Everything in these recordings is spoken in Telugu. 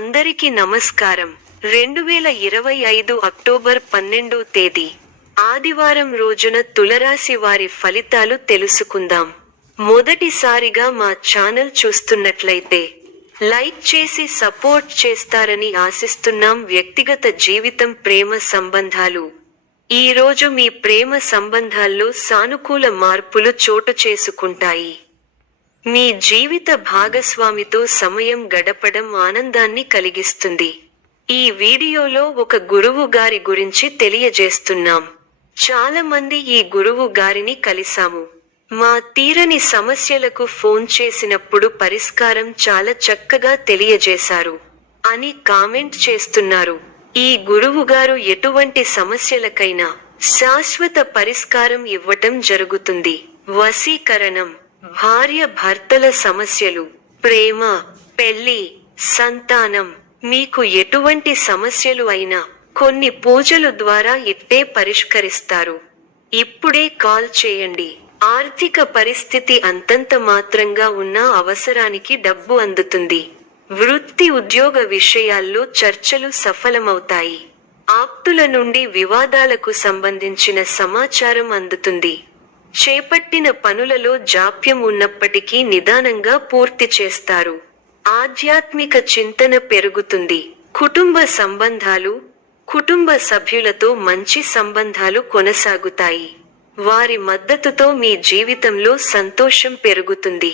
అందరికీ నమస్కారం. 2025 అక్టోబర్ 12 తేదీ ఆదివారం రోజున తులరాశి వారి ఫలితాలు తెలుసుకుందాం. మొదటిసారిగా మా ఛానల్ చూస్తున్నట్లయితే లైక్ చేసి సపోర్ట్ చేస్తారని ఆశిస్తున్నాం. వ్యక్తిగత జీవితం, ప్రేమ సంబంధాలు. ఈ రోజు మీ ప్రేమ సంబంధాల్లో సానుకూల మార్పులు చోటు చేసుకుంటాయి. మీ జీవిత భాగస్వామితో సమయం గడపడం ఆనందాన్ని కలిగిస్తుంది. ఈ వీడియోలో ఒక గురువు గారి గురించి తెలియజేస్తున్నాం. చాలా మంది ఈ గురువు గారిని కలిసాము. మా తీరని సమస్యలకు ఫోన్ చేసినప్పుడు పరిష్కారం చాలా చక్కగా తెలియజేశారు అని కామెంట్ చేస్తున్నారు. ఈ గురువుగారు ఎటువంటి సమస్యలకైనా శాశ్వత పరిష్కారం ఇవ్వటం జరుగుతుంది. వశీకరణం, భార్య భర్తల సమస్యలు, ప్రేమ, పెళ్లి, సంతానం, మీకు ఎటువంటి సమస్యలు అయినా కొన్ని పూజలు ద్వారా ఇట్టే పరిష్కరిస్తారు. ఇప్పుడే కాల్ చేయండి. ఆర్థిక పరిస్థితి అంతంత మాత్రంగా ఉన్నా అవసరానికి డబ్బు అందుతుంది. వృత్తి, ఉద్యోగ విషయాల్లో చర్చలు సఫలమవుతాయి. ఆప్తుల నుండి వివాదాలకు సంబంధించిన సమాచారం అందుతుంది. చేపట్టిన పనులలో జాప్యం ఉన్నప్పటికీ నిదానంగా పూర్తి చేస్తారు. ఆధ్యాత్మిక చింతన పెరుగుతుంది. కుటుంబ సంబంధాలు, కుటుంబ సభ్యులతో మంచి సంబంధాలు కొనసాగుతాయి. వారి మద్దతుతో మీ జీవితంలో సంతోషం పెరుగుతుంది.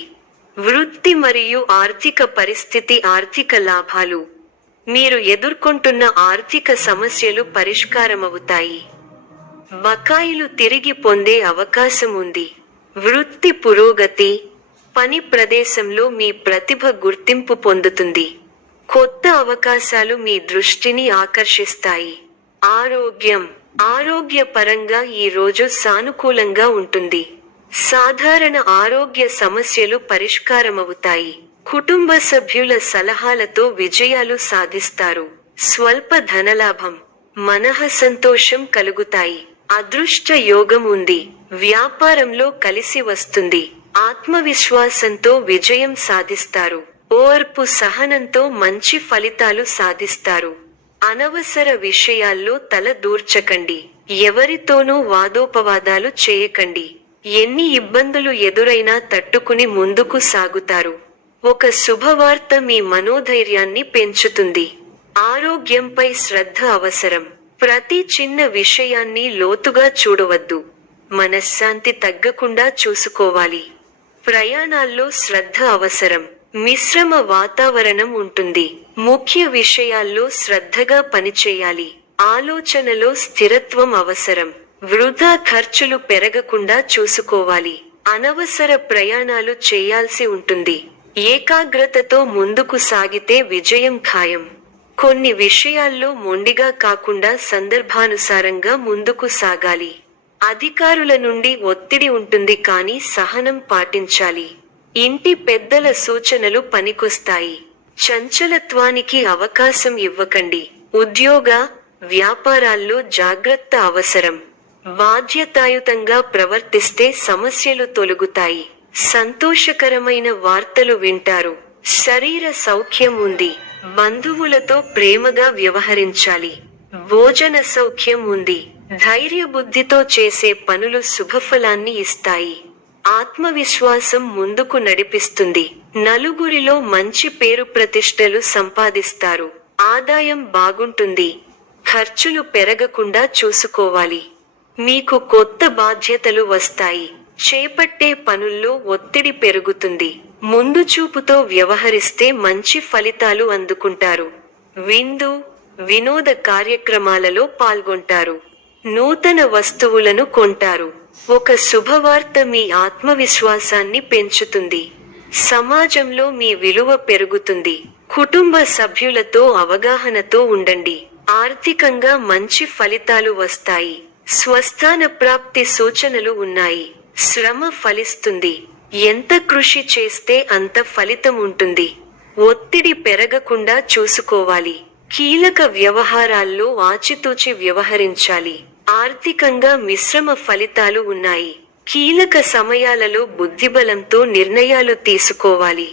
వృత్తి మరియు ఆర్థిక పరిస్థితి, ఆర్థిక లాభాలు. మీరు ఎదుర్కొంటున్న ఆర్థిక సమస్యలు పరిష్కారమవుతాయి. బకాయిలు తిరిగి పొందే అవకాశం ఉంది. వృత్తి పురోగతి, పని ప్రదేశంలో మీ ప్రతిభ గుర్తింపు పొందుతుంది. కొత్త అవకాశాలు మీ దృష్టిని ఆకర్షిస్తాయి. ఆరోగ్యం, ఆరోగ్యపరంగా ఈ రోజు సానుకూలంగా ఉంటుంది. సాధారణ ఆరోగ్య సమస్యలు పరిష్కారమవుతాయి. కుటుంబ సభ్యుల సలహాలతో విజయాలు సాధిస్తారు. స్వల్ప ధనలాభం, మనః సంతోషం కలుగుతాయి. అదృష్ట యోగం ఉంది. వ్యాపారంలో కలిసి వస్తుంది. ఆత్మవిశ్వాసంతో విజయం సాధిస్తారు. ఓర్పు, సహనంతో మంచి ఫలితాలు సాధిస్తారు. అనవసర విషయాల్లో తల దూర్చకండి. ఎవరితోనూ వాదోపవాదాలు చేయకండి. ఎన్ని ఇబ్బందులు ఎదురైనా తట్టుకుని ముందుకు సాగుతారు. ఒక శుభవార్త మీ మనోధైర్యాన్ని పెంచుతుంది. ఆరోగ్యంపై శ్రద్ధ అవసరం. ప్రతి చిన్న విషయాన్ని లోతుగా చూడవద్దు. మనశ్శాంతి తగ్గకుండా చూసుకోవాలి. ప్రయాణాల్లో శ్రద్ధ అవసరం. మిశ్రమ వాతావరణం ఉంటుంది. ముఖ్య విషయాల్లో శ్రద్ధగా పనిచేయాలి. ఆలోచనలో స్థిరత్వం అవసరం. వృధా ఖర్చులు పెరగకుండా చూసుకోవాలి. అనవసర ప్రయాణాలు చేయాల్సి ఉంటుంది. ఏకాగ్రతతో ముందుకు సాగితే విజయం ఖాయం. కొన్ని విషయాల్లో మొండిగా కాకుండా సందర్భానుసారంగా ముందుకు సాగాలి. అధికారుల నుండి ఒత్తిడి ఉంటుంది, కానీ సహనం పాటించాలి. ఇంటి పెద్దల సూచనలు పనికొస్తాయి. చంచలత్వానికి అవకాశం ఇవ్వకండి. ఉద్యోగ, వ్యాపారాల్లో జాగ్రత్త అవసరం. బాధ్యతాయుతంగా ప్రవర్తిస్తే సమస్యలు తొలగుతాయి. సంతోషకరమైన వార్తలు వింటారు. శరీర సౌఖ్యం ఉంది. బంధువులతో ప్రేమగా వ్యవహరించాలి. భోజన సౌఖ్యం ఉంది. ధైర్యబుద్ధితో చేసే పనులు శుభఫలాన్ని ఇస్తాయి. ఆత్మవిశ్వాసం ముందుకు నడిపిస్తుంది. నలుగురిలో మంచి పేరు ప్రతిష్టలు సంపాదిస్తారు. ఆదాయం బాగుంటుంది. ఖర్చులు పెరగకుండా చూసుకోవాలి. మీకు కొత్త బాధ్యతలు వస్తాయి. చేపట్టే పనుల్లో ఒత్తిడి పెరుగుతుంది. ముందు చూపుతో వ్యవహరిస్తే మంచి ఫలితాలు అందుకుంటారు. విందు, వినోద కార్యక్రమాలలో పాల్గొంటారు. నూతన వస్తువులను కొంటారు. ఒక శుభవార్త మీ ఆత్మవిశ్వాసాన్ని పెంచుతుంది. సమాజంలో మీ విలువ పెరుగుతుంది. కుటుంబ సభ్యులతో అవగాహనతో ఉండండి. ఆర్థికంగా మంచి ఫలితాలు వస్తాయి. స్వస్థాన ప్రాప్తి సూచనలు ఉన్నాయి. శ్రమ ఫలిస్తుంది. ఎంత కృషి చేస్తే అంత ఫలితం ఉంటుంది. ఒత్తిడి పెరగకుండా చూసుకోవాలి. కీలక వ్యవహారాల్లో ఆచితూచి వ్యవహరించాలి. ఆర్థికంగా మిశ్రమ ఫలితాలు ఉన్నాయి. కీలక సమయాలలో బుద్ధిబలంతో నిర్ణయాలు తీసుకోవాలి.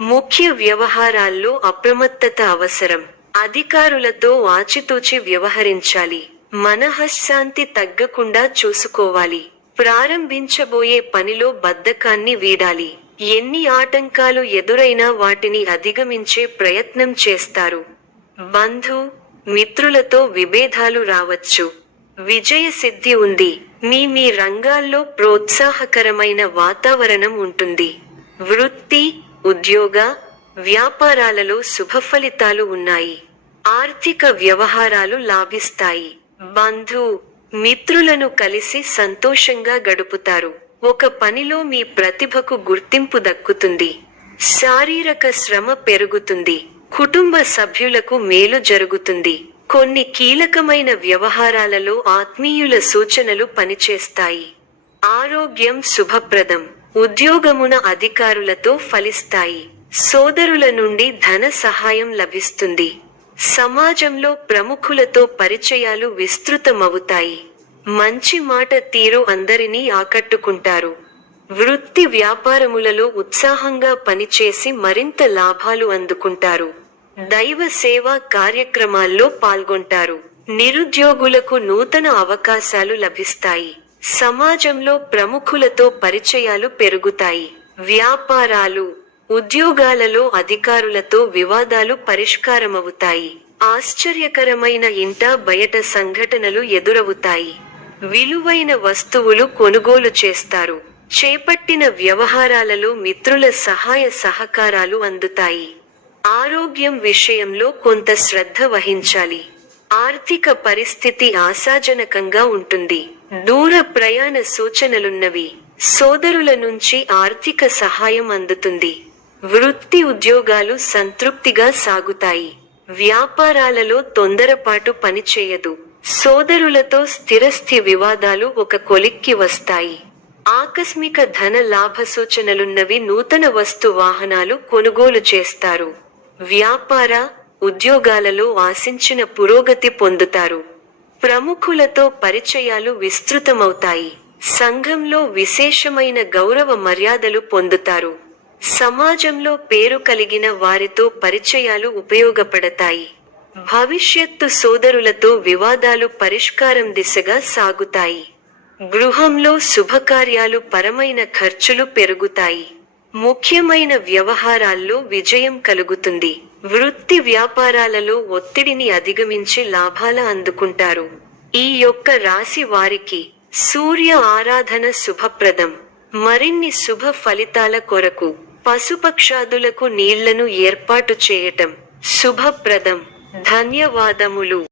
ముఖ్య వ్యవహారాల్లో అప్రమత్తత అవసరం. అధికారులతో ఆచితూచి వ్యవహరించాలి. మనఃశాంతి తగ్గకుండా చూసుకోవాలి. ప్రారంభించబోయే పనిలో బద్ధకాన్ని వీడాలి. ఎన్ని ఆటంకాలు ఎదురైనా వాటిని అధిగమించే ప్రయత్నం చేస్తారు. బంధు, మిత్రులతో విభేదాలు రావచ్చు. విజయ సిద్ధి ఉంది. మీ రంగాల్లో ప్రోత్సాహకరమైన వాతావరణం ఉంటుంది. వృత్తి, ఉద్యోగ, వ్యాపారాలలో శుభఫలితాలు ఉన్నాయి. ఆర్థిక వ్యవహారాలు లాభిస్తాయి. బంధు, మిత్రులను కలిసి సంతోషంగా గడుపుతారు. ఒక పనిలో మీ ప్రతిభకు గుర్తింపు దక్కుతుంది. శారీరక శ్రమ పెరుగుతుంది. కుటుంబ సభ్యులకు మేలు జరుగుతుంది. కొన్ని కీలకమైన వ్యవహారాలలో ఆత్మీయుల సూచనలు పనిచేస్తాయి. ఆరోగ్యం శుభప్రదం. ఉద్యోగమున అధికారులతో ఫలిస్తాయి. సోదరుల నుండి ధన సహాయం లభిస్తుంది. సమాజంలో ప్రముఖులతో పరిచయాలు విస్తృతమవుతాయి. మంచి మాట తీరు అందరినీ ఆకట్టుకుంటారు. వృత్తి వ్యాపారములలో ఉత్సాహంగా పనిచేసి మరింత లాభాలు అందుకుంటారు. దైవ సేవా కార్యక్రమాల్లో పాల్గొంటారు. నిరుద్యోగులకు నూతన అవకాశాలు లభిస్తాయి. సమాజంలో ప్రముఖులతో పరిచయాలు పెరుగుతాయి. వ్యాపారాలు, ఉద్యోగాలలో అధికారులతో వివాదాలు పరిష్కారమవుతాయి. ఆశ్చర్యకరమైన ఇంట బయట సంఘటనలు ఎదురవుతాయి. విలువైన వస్తువులు కొనుగోలు చేస్తారు. చేపట్టిన వ్యవహారాలలో మిత్రుల సహాయ సహకారాలు అందుతాయి. ఆరోగ్యం విషయంలో కొంత శ్రద్ధ వహించాలి. ఆర్థిక పరిస్థితి ఆశాజనకంగా ఉంటుంది. దూర ప్రయాణ సూచనలున్నవి. సోదరుల నుంచి ఆర్థిక సహాయం అందుతుంది. వృత్తి ఉద్యోగాలు సంతృప్తిగా సాగుతాయి. వ్యాపారాలలో తొందరపాటు పనిచేయదు. సోదరులతో స్థిరస్థి వివాదాలు ఒక కొలిక్కి వస్తాయి. ఆకస్మిక ధన లాభ సూచనలున్నవి. నూతన వస్తు వాహనాలు కొనుగోలు చేస్తారు. వ్యాపార, ఉద్యోగాలలో ఆశించిన పురోగతి పొందుతారు. ప్రముఖులతో పరిచయాలు విస్తృతమవుతాయి. సంఘంలో విశేషమైన గౌరవ మర్యాదలు పొందుతారు. సమాజంలో పేరు కలిగిన వారితో పరిచయాలు ఉపయోగపడతాయి. భవిష్యత్తు సోదరులతో వివాదాలు పరిష్కారం దిశగా సాగుతాయి. గృహంలో శుభకార్యాలు పరమైన ఖర్చులు పెరుగుతాయి. ముఖ్యమైన వ్యవహారాల్లో విజయం కలుగుతుంది. వృత్తి వ్యాపారాలలో ఒత్తిడిని అధిగమించి లాభాల అందుకుంటారు. ఈ యొక్క రాశి వారికి సూర్య ఆరాధన శుభప్రదం. మరిన్ని శుభ ఫలితాల కొరకు పశుపక్షాదులకు నీళ్లను ఏర్పాటు చేయటం శుభప్రదం. ధన్యవాదములు.